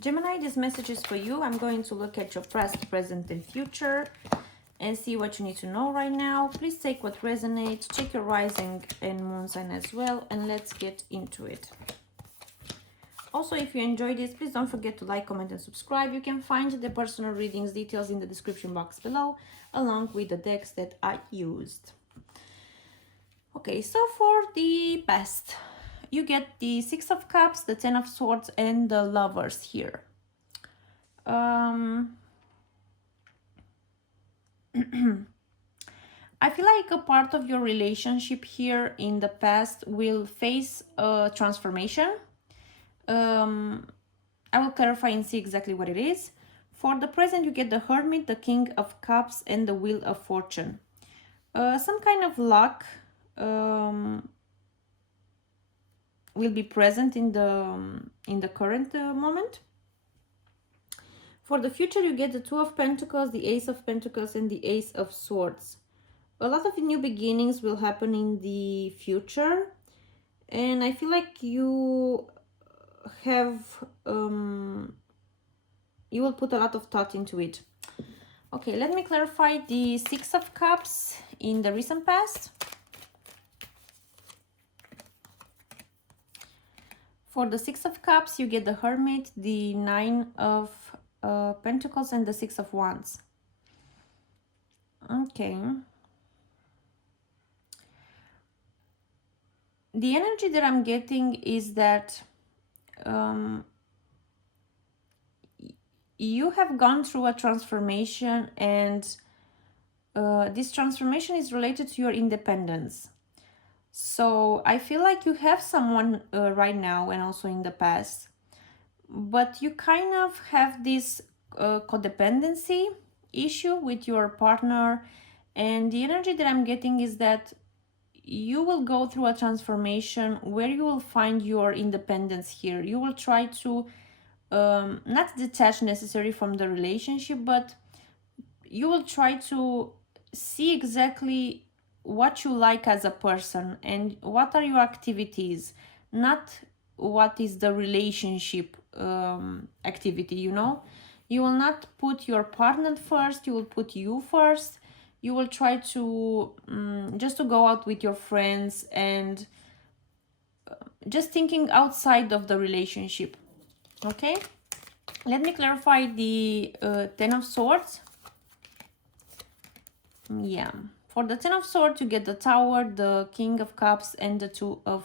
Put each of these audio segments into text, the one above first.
Gemini, this message is for you. I'm going to look at your past, present, and future and see what you need to know right now. Please take what resonates. Check your rising and moon sign as well. And let's get into it. Also, if you enjoyed this, please don't forget to like, comment, and subscribe. You can find the personal readings details in the description box below, along with the decks that I used. Okay, so for the past, you get the Six of Cups, the Ten of Swords, and the Lovers here. I feel like a part of your relationship here in the past will face a transformation. I will clarify and see exactly what it is. For the present, you get the Hermit, the King of Cups, and the Wheel of Fortune. Some kind of luck will be present in the current moment. For the future, you get the Two of Pentacles, the Ace of Pentacles, and the Ace of Swords. A lot of new beginnings will happen in the future, and I feel like you have you will put a lot of thought into it. Okay, let me clarify the Six of Cups in the recent past. For the Six of Cups, you get the Hermit, the Nine of Pentacles, and the Six of Wands. Okay. The energy that I'm getting is that you have gone through a transformation, and this transformation is related to your independence. So I feel like you have someone right now and also in the past, but you kind of have this codependency issue with your partner, and the energy that I'm getting is that you will go through a transformation where you will find your independence here. You will try to not detach necessarily from the relationship, but you will try to see exactly what you like as a person and what are your activities, not what is the relationship activity, you know. You will not put your partner first, you will put you first. You will try to just to go out with your friends and just thinking outside of the relationship. Okay, let me clarify the Ten of Swords. Yeah, for the Ten of Swords, you get the Tower, the King of Cups, and the Two of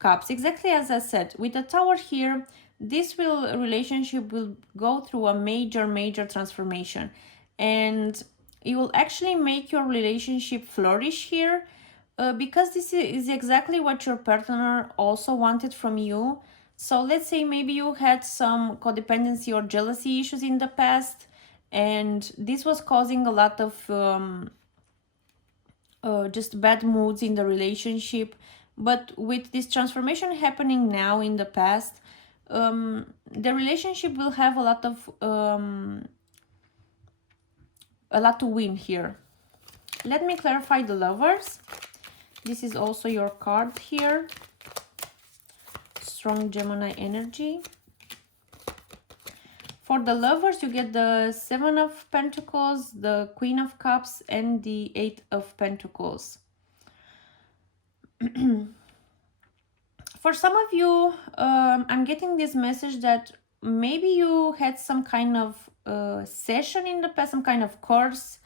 Cups. Exactly as I said, with the Tower here, this relationship will go through a major transformation, and it will actually make your relationship flourish here, because this is exactly what your partner also wanted from you. So let's say maybe you had some codependency or jealousy issues in the past, and this was causing a lot of just bad moods in the relationship. But with this transformation happening now in the past, the relationship will have a lot to win here. Let me clarify the Lovers. This is also your card here. Strong Gemini energy. For the Lovers, you get the Seven of Pentacles, the Queen of Cups, and the Eight of Pentacles. For some of you, I'm getting this message that maybe you had some kind of session in the past, some kind of course.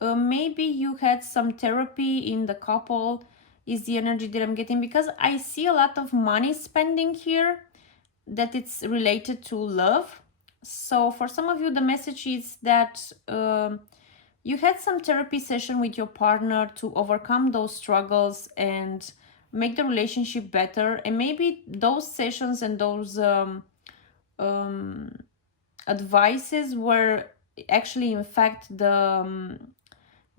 Maybe you had some therapy in the couple, is the energy that I'm getting, because I see a lot of money spending here, that it's related to love. So for some of you, the message is that you had some therapy session with your partner to overcome those struggles and make the relationship better. And maybe those sessions and those advices were actually, in fact, the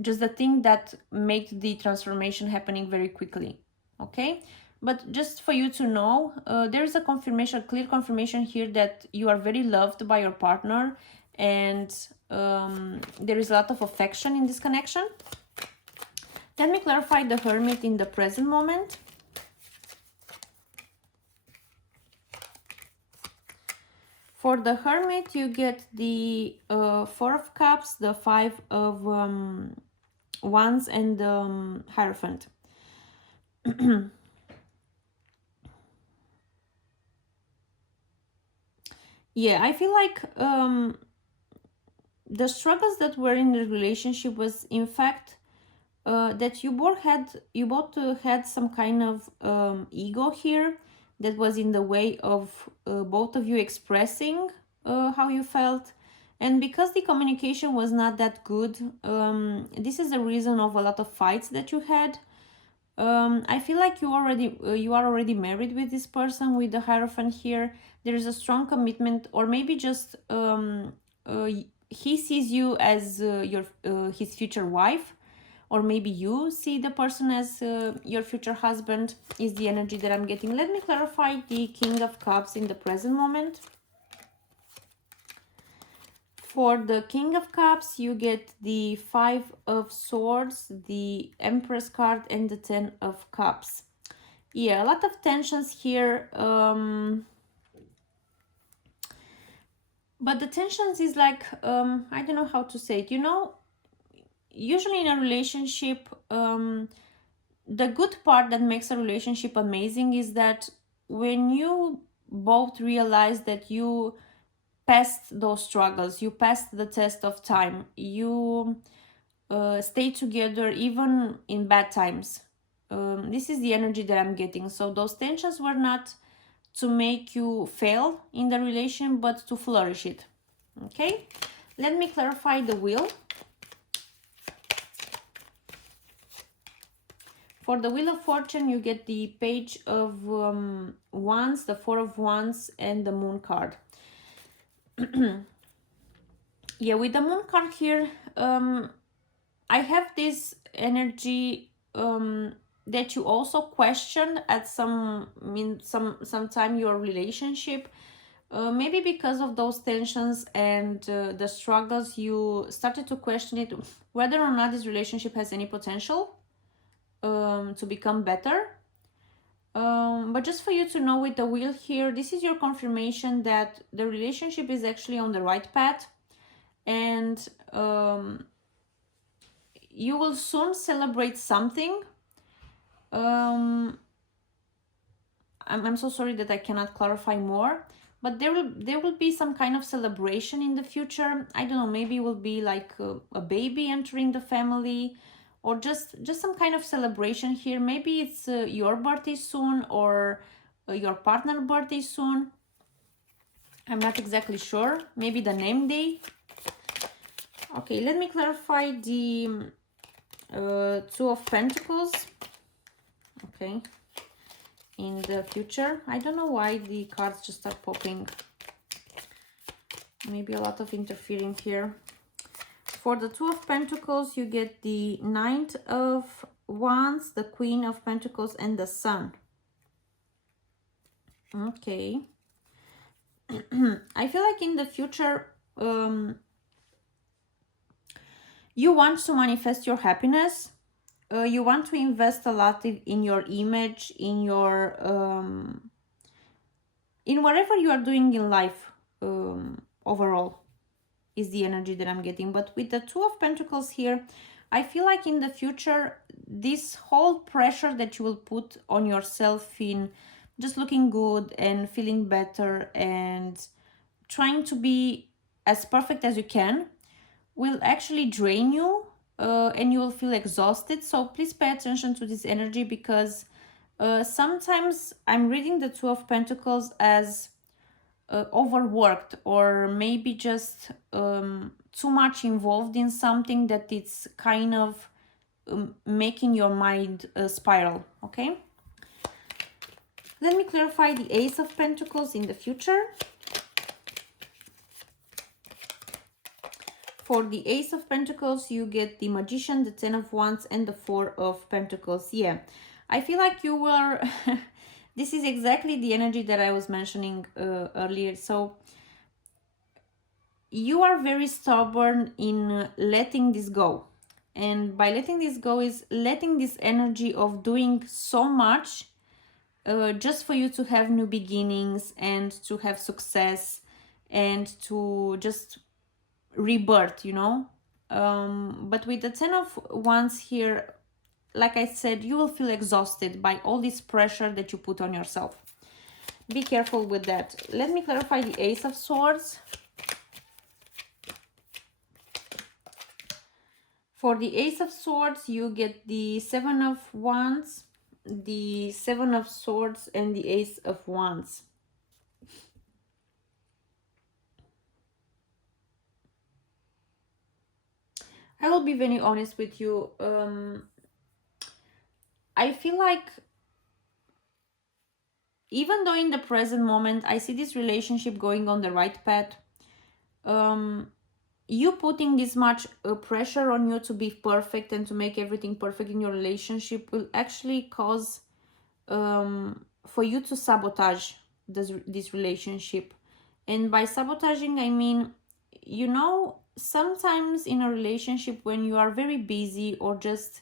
just the thing that made the transformation happening very quickly. Okay, but just for you to know, there is a confirmation, clear confirmation here that you are very loved by your partner, and there is a lot of affection in this connection. Let me clarify the Hermit in the present moment. For the Hermit, you get the Four of Cups, the Five of Wands, and the Hierophant. Yeah, I feel like the struggles that were in the relationship was, in fact, that you both had some kind of ego here that was in the way of both of you expressing how you felt. And because the communication was not that good, this is the reason of a lot of fights that you had. I feel like you are already married with this person with the Hierophant here. There is a strong commitment, or maybe just he sees you as his future wife, or maybe you see the person as your future husband, is the energy that I'm getting. Let me clarify the King of Cups in the present moment. For the King of Cups, you get the Five of Swords, the Empress card, and the Ten of Cups. Yeah, a lot of tensions here. But the tensions is like, I don't know how to say it. You know, usually in a relationship, the good part that makes a relationship amazing is that when you both realize that you passed those struggles, you passed the test of time, you stay together even in bad times. This is the energy that I'm getting. So those tensions were not to make you fail in the relation, but to flourish it. Okay, let me clarify the Wheel. For the Wheel of Fortune, you get the Page of Wands, the Four of Wands, and the Moon card. Yeah, with the Moon card here, I have this energy that you also question at some time your relationship. Maybe because of those tensions and the struggles, you started to question it, whether or not this relationship has any potential to become better. But just for you to know, with the Wheel here, this is your confirmation that the relationship is actually on the right path, and you will soon celebrate something. I'm so sorry that I cannot clarify more, but there will be some kind of celebration in the future. I don't know, maybe it will be like a baby entering the family, or just some kind of celebration here. Maybe it's your birthday soon, or your partner birthday soon. I'm not exactly sure. Maybe the name day. Okay, let me clarify the Two of Pentacles. Okay, in the future. I don't know why the cards just start popping. Maybe a lot of interfering here. For the Two of Pentacles, you get the Nine of Wands, the Queen of Pentacles, and the Sun. Okay. I feel like in the future, you want to manifest your happiness. You want to invest a lot in your image, in your in whatever you are doing in life overall, is the energy that I'm getting. But with the Two of Pentacles here, I feel like in the future, this whole pressure that you will put on yourself in just looking good and feeling better and trying to be as perfect as you can will actually drain you, and you will feel exhausted. So please pay attention to this energy, because sometimes I'm reading the Two of Pentacles as overworked, or maybe just too much involved in something that it's kind of making your mind spiral. Okay, let me clarify the Ace of Pentacles in the future. For the Ace of Pentacles, you get the Magician, the Ten of Wands, and the Four of Pentacles. Yeah, I feel like you were this is exactly the energy that I was mentioning earlier. So you are very stubborn in letting this go. And by letting this go is letting this energy of doing so much just for you to have new beginnings and to have success and to just rebirth, you know. But with the 10 of Wands here, like I said, you will feel exhausted by all this pressure that you put on yourself. Be careful with that. Let me clarify the Ace of Swords. For the Ace of Swords, you get the 7 of Wands, the 7 of Swords, and the Ace of Wands. I will be very honest with you. I feel like even though in the present moment I see this relationship going on the right path, you putting this much pressure on you to be perfect and to make everything perfect in your relationship will actually cause for you to sabotage this relationship. And by sabotaging, I mean, you know, sometimes in a relationship when you are very busy or just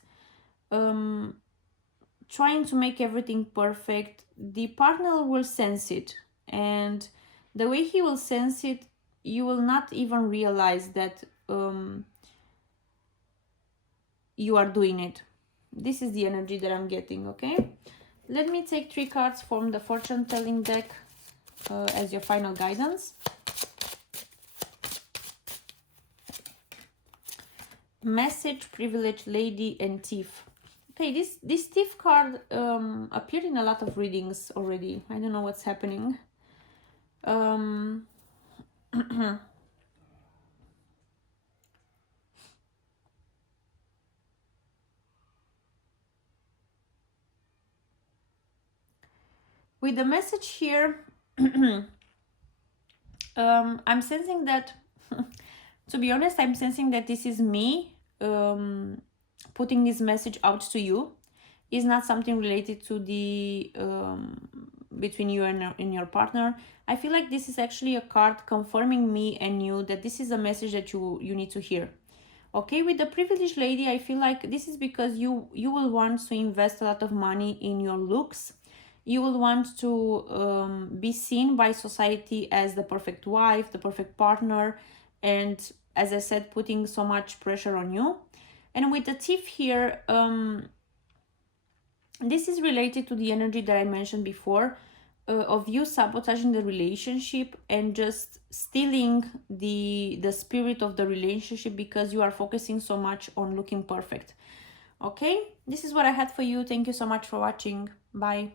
trying to make everything perfect, the partner will sense it, and the way he will sense it, you will not even realize that you are doing it. This is the energy that I'm getting. Okay, let me take 3 cards from the fortune telling deck as your final guidance. Message, privileged lady, and thief. Okay, this thief card appeared in a lot of readings already. I don't know what's happening. With the message here, I'm sensing that, to be honest, I'm sensing that this is me putting this message out to you. Is not something related to the between you and your partner. I feel like this is actually a card confirming me and you that this is a message that you need to hear. Okay, with the privileged lady, I feel like this is because you will want to invest a lot of money in your looks. You will want to be seen by society as the perfect wife, the perfect partner, and as I said, putting so much pressure on you. And with the thief here, this is related to the energy that I mentioned before, of you sabotaging the relationship and just stealing the spirit of the relationship because you are focusing so much on looking perfect. Okay, this is what I had for you. Thank you so much for watching. Bye.